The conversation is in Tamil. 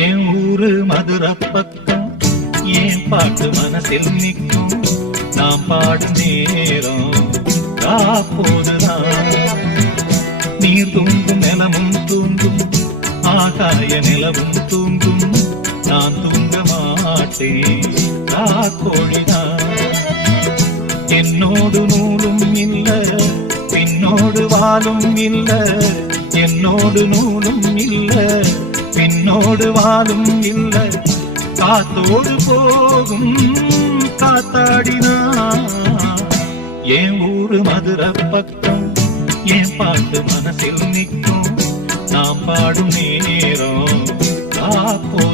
என் ஊரு மதுரை பக்கம் ஏன் பாட்டு மனசில் நிற்கும் நாம் பாடும் நேரம் காப்போதுதான் நீர் தூங்கும் நிலமும் தூங்கும் ஆகாய நிலவும் தூங்கும் நான் தூங்க மாட்டேன் காக்கோழிதான் என்னோடு நூலும் இல்ல பின்னோடு வாலும் இல்ல என்னோடு நூலும் இல்ல பின்னோடு வாலும் இல்ல காத்தோடு போகும் காத்தாடினா என் ஊரு மதுரை பக்கம் என் பாட்டு மனசில் நிற்கும் நாம் பாடும் நேரம் காப்போ